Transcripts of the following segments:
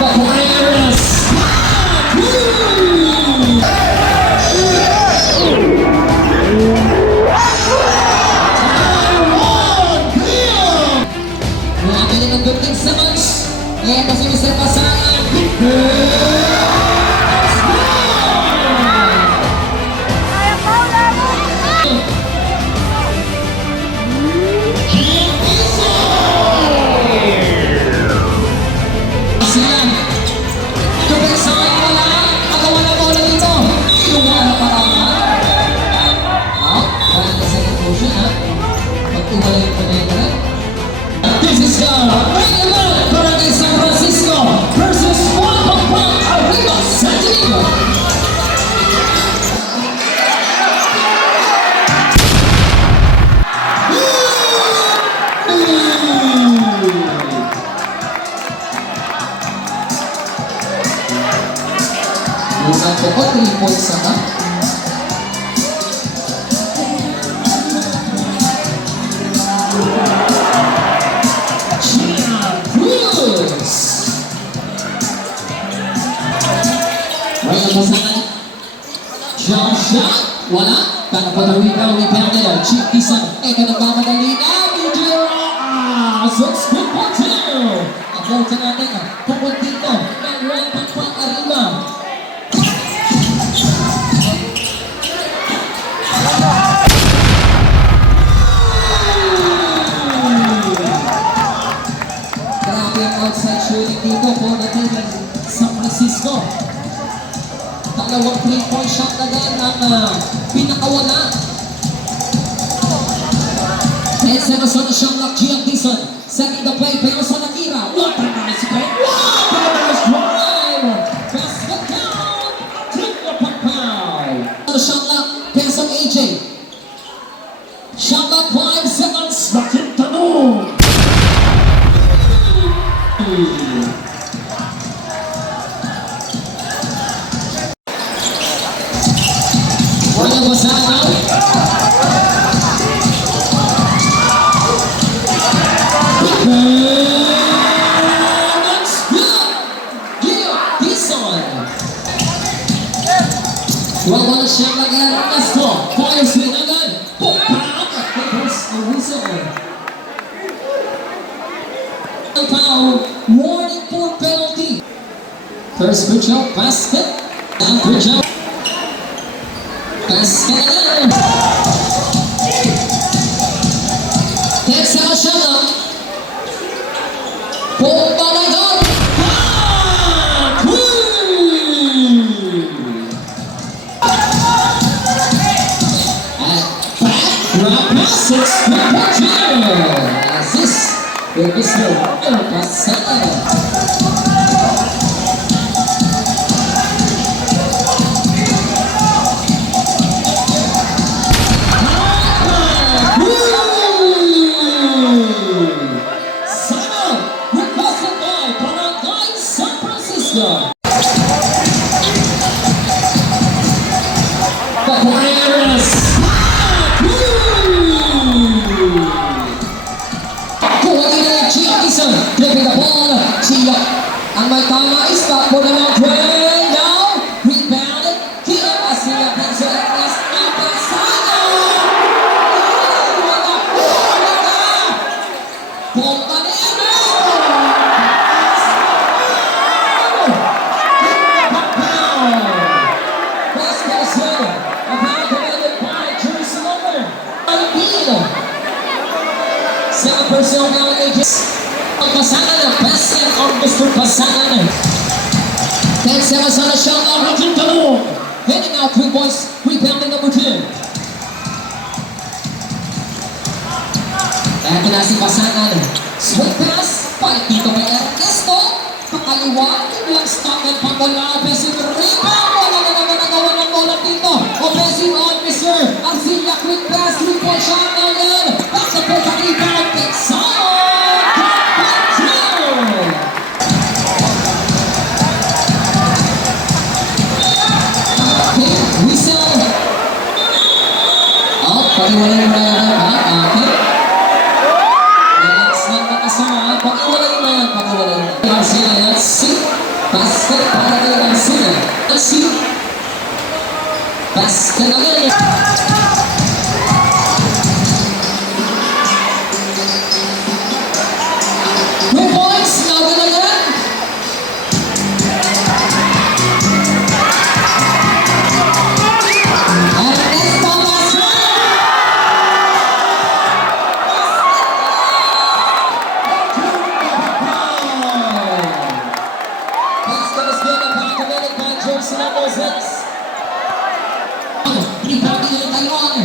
Capoeiras. Nakakili ng good things sa match. Ngayon kasi Mr. Pasangan. This is the Barangay San Francisco versus Juan Arriba San Diego. Bukan pokok 3 points sana. Pasangan jump shot, wala kakapatawi ka ulit ang nila Chief Kisan, ito nagmamadali na Mujira successful po 2 ang ball natin tungkol dito ng Juan Arriba. Grabe ang outside shooting dito for the team ng San Francisco. Dalawang 3-point shot na din ang pinakawala. 10 seconds on the shot clock, Gian Dizon. Second the play, pero sa nakira. What a nice play! What a nice drive! Basket down! Triple pang-pow! On the shot clock, pass on AJ. Shot clock 5 seconds. Nakita mo! Wala ba sa araw? That's good! Gio Dizon! Wala siya mag-Ernesto. Fires with agad. Pupam! Papers the whistle. Foul. Warning for penalty. First Bridgel basket. Now Bridgel. Basket again. 10 seconds shot up. Bomba na agad. At back, grab passes, assist. There is no Pasangan. Capoeiras. Kuha din na Gia Dizon. Flipping the ball. Gia. Ang may tama is stop for the long play. Now, rebounded. Gia Asia Penso Ernest. Pasangan. Bomba ni Ernest. Seven personnel now agents. Pasangan, basket on Mr. Pasangan. 10 seconds on the shot of Richard Talon. Heading out 3 points, rebounding number 2. Kaya na si Pasangan. Sweet pass, balik dito kay Ernesto. Pakaliwa, biglang stop ng pangbola. Offensive rebound. Wala na naman nagawa ng bola dito. Offensive on Mr. Arcilla. Quick pass, 3-point shot na yan. Back to Puerto Rico. Pakiwalay mo na yan, ha? Okay? Relax lang na kasama, ha? Pakiwalay mo yan, pakiwalay mo. Sila yan, Basket para kay Mansilla. Basket again. 2 points. Now good again. Ernesto Basket. Basket is good and committed by jersey number 6. Rebounding ng Taiwan.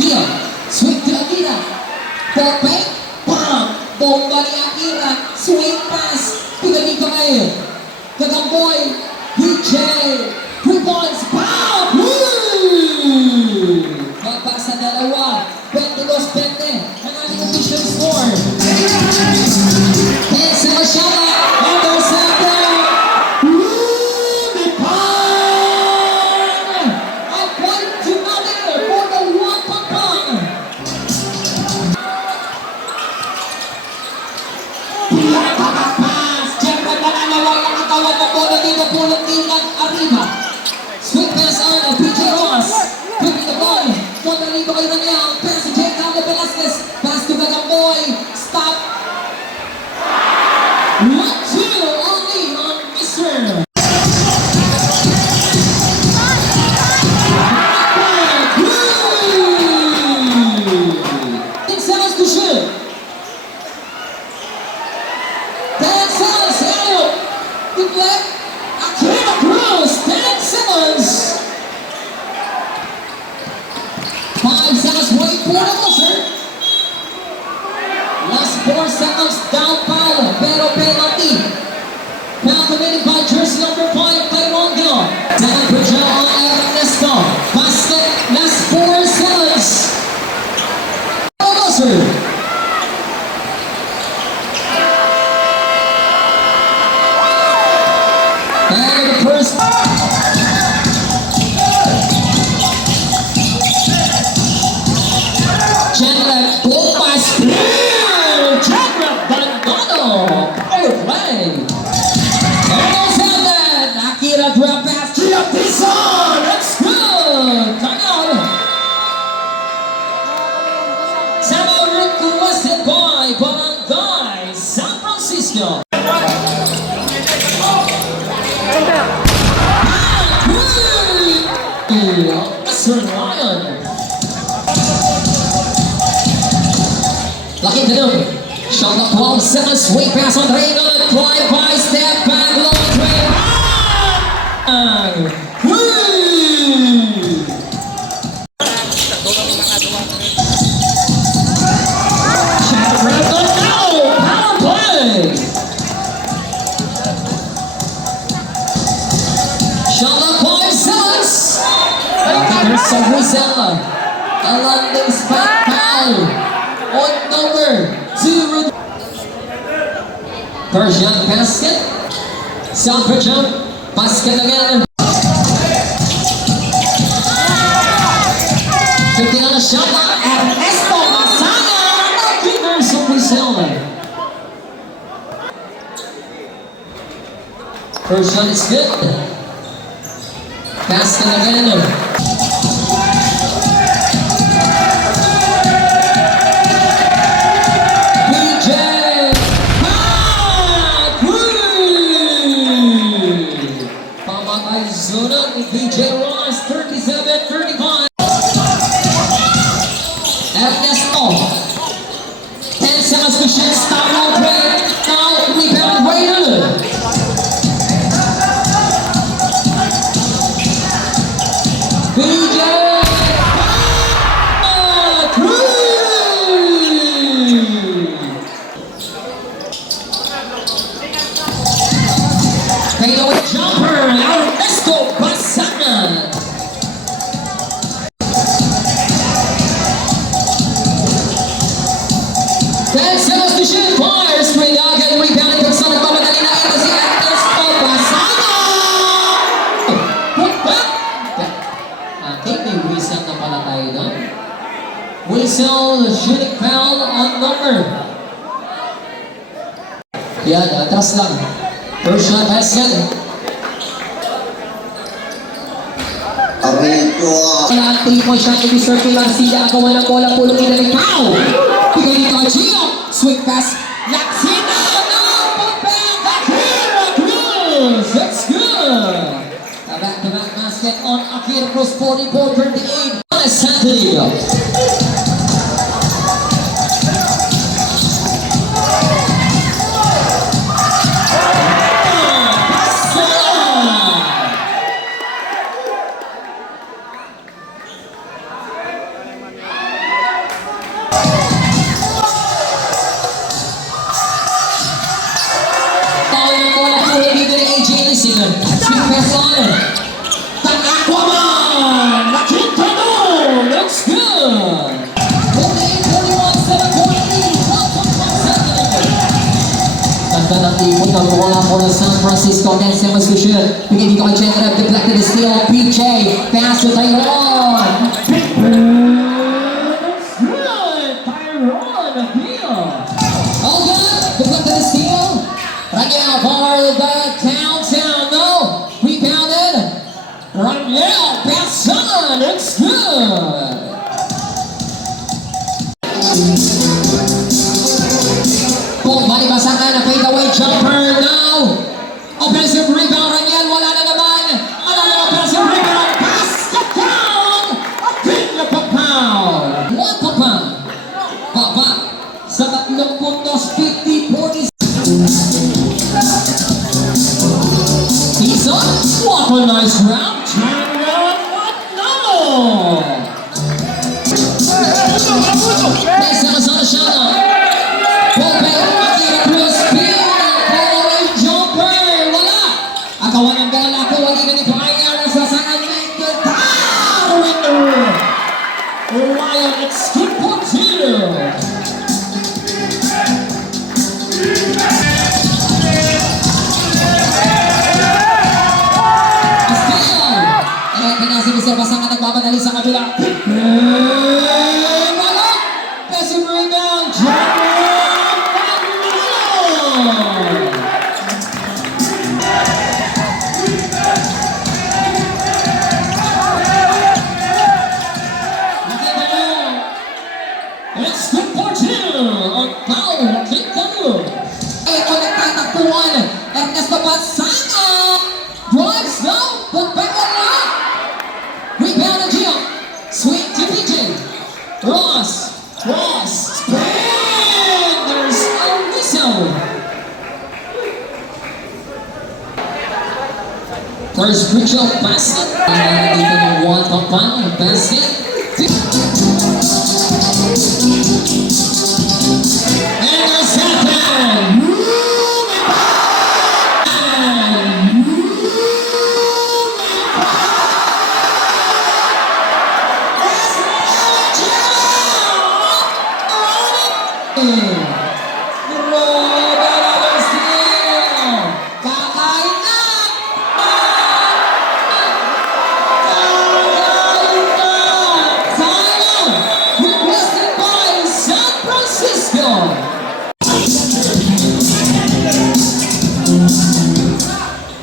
Kia, swing to Akira. Pope, bam! Bomba ni Akira. Swing pass. Pinalito ngayon. Kagamboy. DJ. 3 points. Bam! Baba sa dalawa. 22-20. Ang ating official score. Pensa na siya. Under center. Pulot tingkat arriba. Sweet pass on PJ Ross. Putting the ball. Monalito kay Daniel. Pass to Jake Carlo Velasquez. Pass to Gagamboy. Stop. 1-2 only on Mr. Seconds to shoot. 10 seconds. Elliot. Good play. Akira Cruz, 10 seconds. 5 seconds wait for the buzzer. Last 4 seconds down foul, pero penalty. Now committed by jersey number 5, Taiwan Gil. Second for Joe Ernesto. Basket, last 4 seconds. Buzzer. And the first Chandler pulled by Spear. Chandler Bandano. Power play. Almost had that. Akira drop pass. Kia Pizon. That's good. Time out. Sama requested by Barangay San Francisco. Mr. Ryan. Lucky Danum. Shot up 12 seconds. Sweet pass on Reynolds. Drive by step back. Long train. Shot Reynolds. Now. Power play. Shot up 5 seconds. There's a whistle. A landing spot foul on number 2. Persian basket. South Persian basket again. 15 on the shot. Ernesto Masaga. There's a whistle. Persian is good. Basket again. DJ Ross, 37-35. Ernesto. 10 seconds to shoot. Stop on play. Now rebound Raider. DJ fadeaway jumper. Ernesto Basana. Fires straight out, getting rebounded from Sonic Mamadali na ito si Ernesto Basana. Put back. Okay, may whistle na pala tayo doon. Whistle, shooting foul on number Yan, atras lang. First shot, Hesed. Wala ang 3-point shot ni Mr. Pilarcilla. Agawan ng bola, pulong inalikaw. Bigay dito kay Gio. Swing pass. Latina! No! Putbang! Akira Cruz! That's good! A back-to-back basket on Akira Cruz, 44-38. Sandy. Nagmula po ng San Francisco Ben Simmons to shoot. Bigay dito kay Chandler, deflected the steal. PJ, pass to Tyrone. Tyrone, appeal. All good, deflected the steal. Rangel for the downtown, no. Rebounded. Rangel, pass on, it's good. Bali Basakan, a fadeaway jumper now. Offensive rebound, Rangel, wala na naman. Another offensive rebound, pass the down. A finger pa pound. One pa pound. Baba sa 3 puntos, 50-40. Season, what a nice round. Next, Arizona shot. Agawan ng bola ko, wali na ni Fire sa sangan make the winner. Lion, it's 2-2. Steal. Eh, pinasi ni Sir Basangan nagmamadali sa kabila. Wala. Kasi rebound. It's 2-2 on Pau Quintano. Ito nagtatakbuhan. Ernesto Basangan. Drives now. Put back on up. Rebound na Gio. Swing to PJ. Ross. Spin. There's a whistle. First Richard basket. Dito ng 1 pang basket.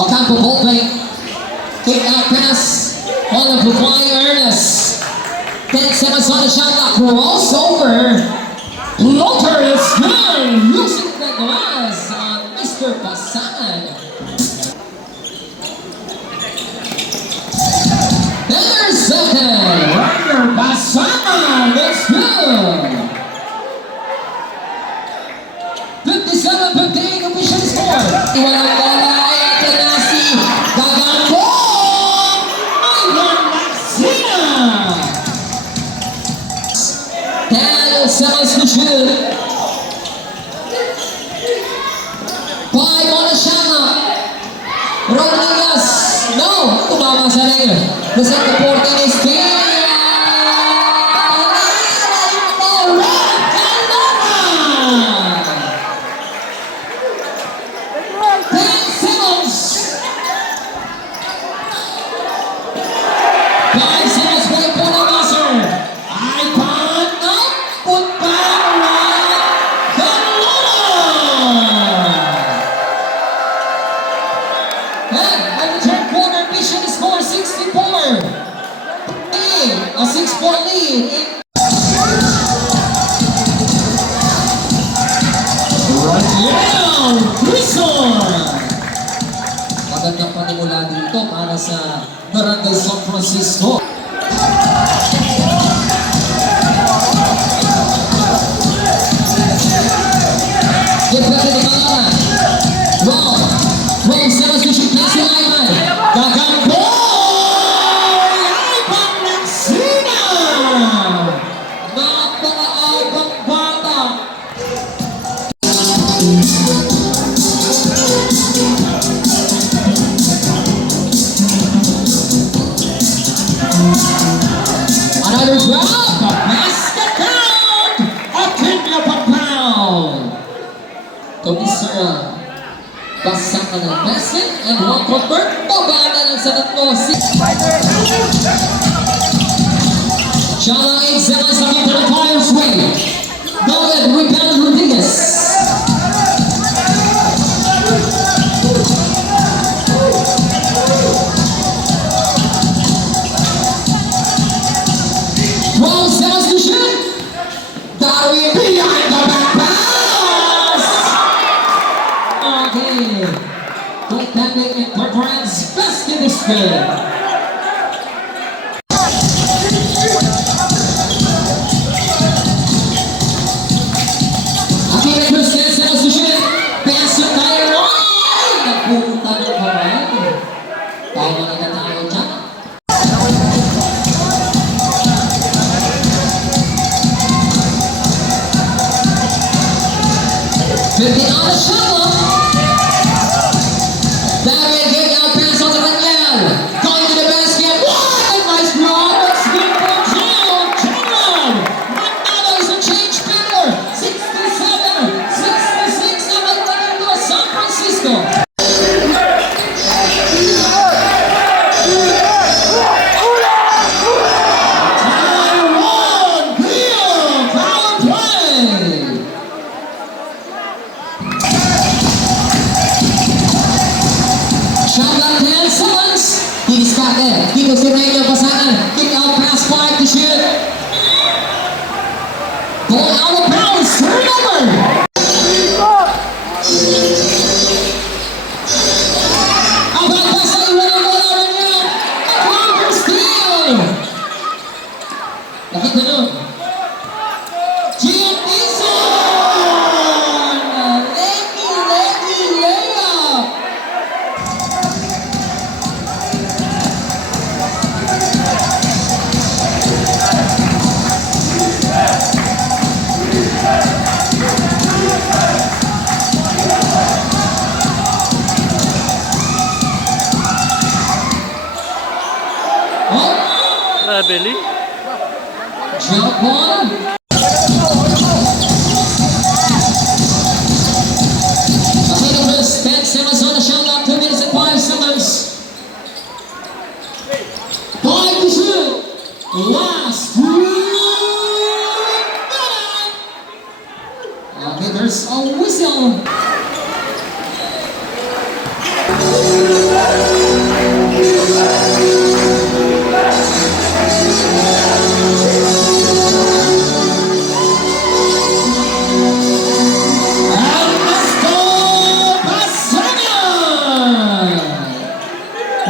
Ocampo Volpe, kick out pass on the Bukwai Ernest. 10 seconds on the shot clock, crossover. Floater is good, losing the glass on Mr. Basangan. There's second, Ryder Basangan, that's good. 57-58 official score. Iwanan bola. Seconds to shoot. 5 on the shot clock. Rodriguez. No. Tumama sa rin. The second 14 is clear. 6-point lead. Raniel Quezon! Magandang panimula dito para sa Barangay San Francisco. Get back to the ball. Wrong. Wrong substitution. Passing Ivan. Gagamboy! Ivan Laksina! Napaka-abang bata. Another drop. Basket count. Akinyo Papao. To Mr. Basaka ng basket and one convert. Babala lang sa tatlo. Shala 8-7 sa mga ng Flyers way. David Rebound Rodriguez. Wrong sales to shoot. Darwin behind the back pass. Okay. Goaltending interference. Basket is good. Okay, number 6 sales to shoot. Pass to Tyrone. Nagpupunta ng kamay. Tama na tayo dyan. 50 on the shot. David getting out pass on to Daniel. Going to the basket. What a nice block. It's good for Jill. General. Manalo is a change spinner. 67-66 na magtagal to San Francisco. Tyrone Beal. Power play. Shot like 10 seconds. Diniskarte. Dito si Rayo Basangan. Kick out pass 5 to shoot. Ball out of bounds. Turnover. Abang pass ay walang bola rin niya. Counter steal. Nakita nyo. Gian Dizon. Leggy layup. Oh, Belly. jump ball. Okay, number 10 Simmons on the shot clock. 2 minutes and 5 seconds. 5 to shoot. Last 3 minutes. Okay, there's a whistle. And let's go, Basangan!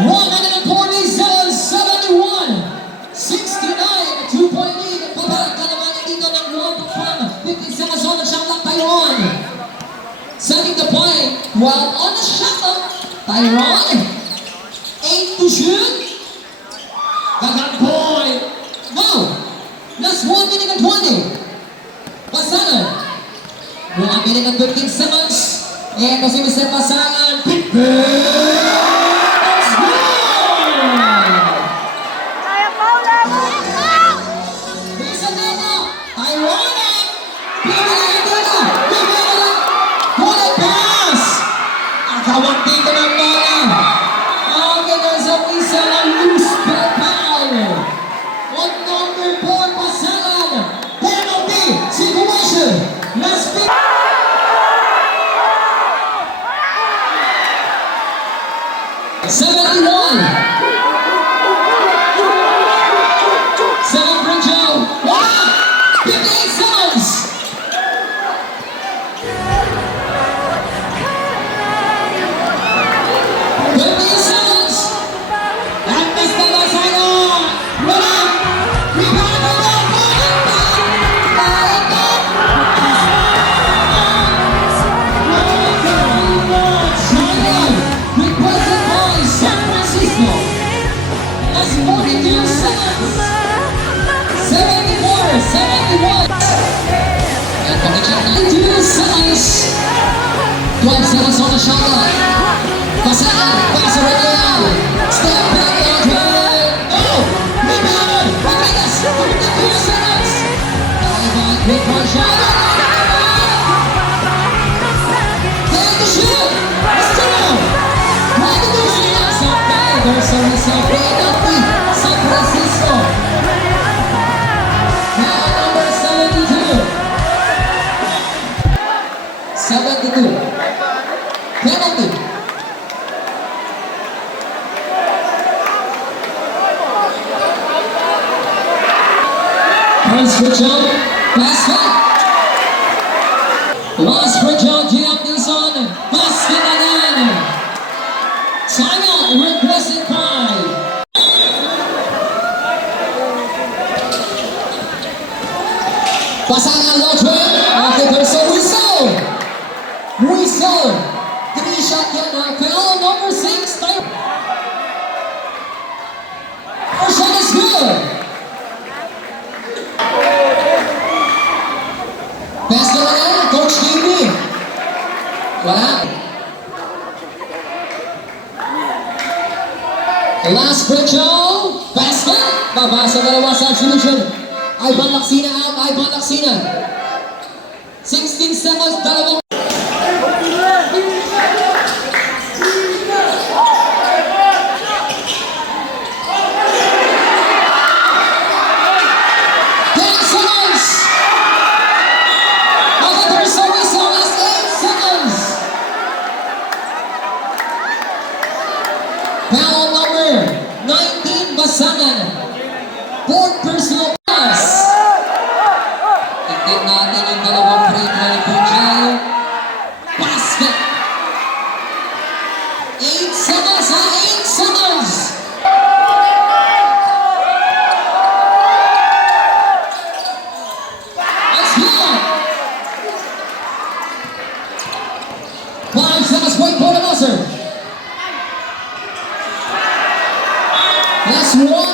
147-71. 69, 2-point lead. Pabalag ka naman dito ng 1 from 15 seconds on the shot clock, Tyrone. Setting the point while on the shot clock, Tyrone. 8 to shoot. Gagamboy. Wow! That's 1 minute and 20. Pasangan. 1 minute and 15 seconds. And si Mr. Pasangan. Let's go! Bisa dito. Tyrone. Bibigyan dito. Bullet pass. Akawag dito ng bola. Okay, there's a whistle on loose ball foul. On number 4, Pasangan. Penalty situation. Let's be... 71. 71. seconds. And Mr. Lozano. Wala. Rebound na lang. Zion, requested by San Francisco. That's 42 seconds. 74, 71. And pag-check 92 seconds. 12 seconds on the shot clock. Pasahan, pasa Real. Step back, Andre. Oh! Rebound! Rodriguez! 32 seconds. Taliban, quick one shot. Take the shoot! Still! What do you see? Sampai, there's a result. Penalty, San Francisco. Now number 72. 72. Penalty. First for Joe, basket. Last for Joe, Gian Dizon, basket again. Timeout requested by. Pasangan Lodren, okay, there's a whistle. Whistle. 3-shot yan na. Foul number 6. First shot is good. Basket na yan, Coach TV. Wala. Last for Joe. Basket. Babasa dalawa substitution. Ivan Laksina out. Ivan Laksina. 16 seconds. Dalawang. Foul number 19, Basangan. Fourth personal pass. Tignan natin yung dalawang free throw ni Joe. Basket. 8 seconds, 8 seconds. Let's go. 5 seconds, point for the buzzer. That's one.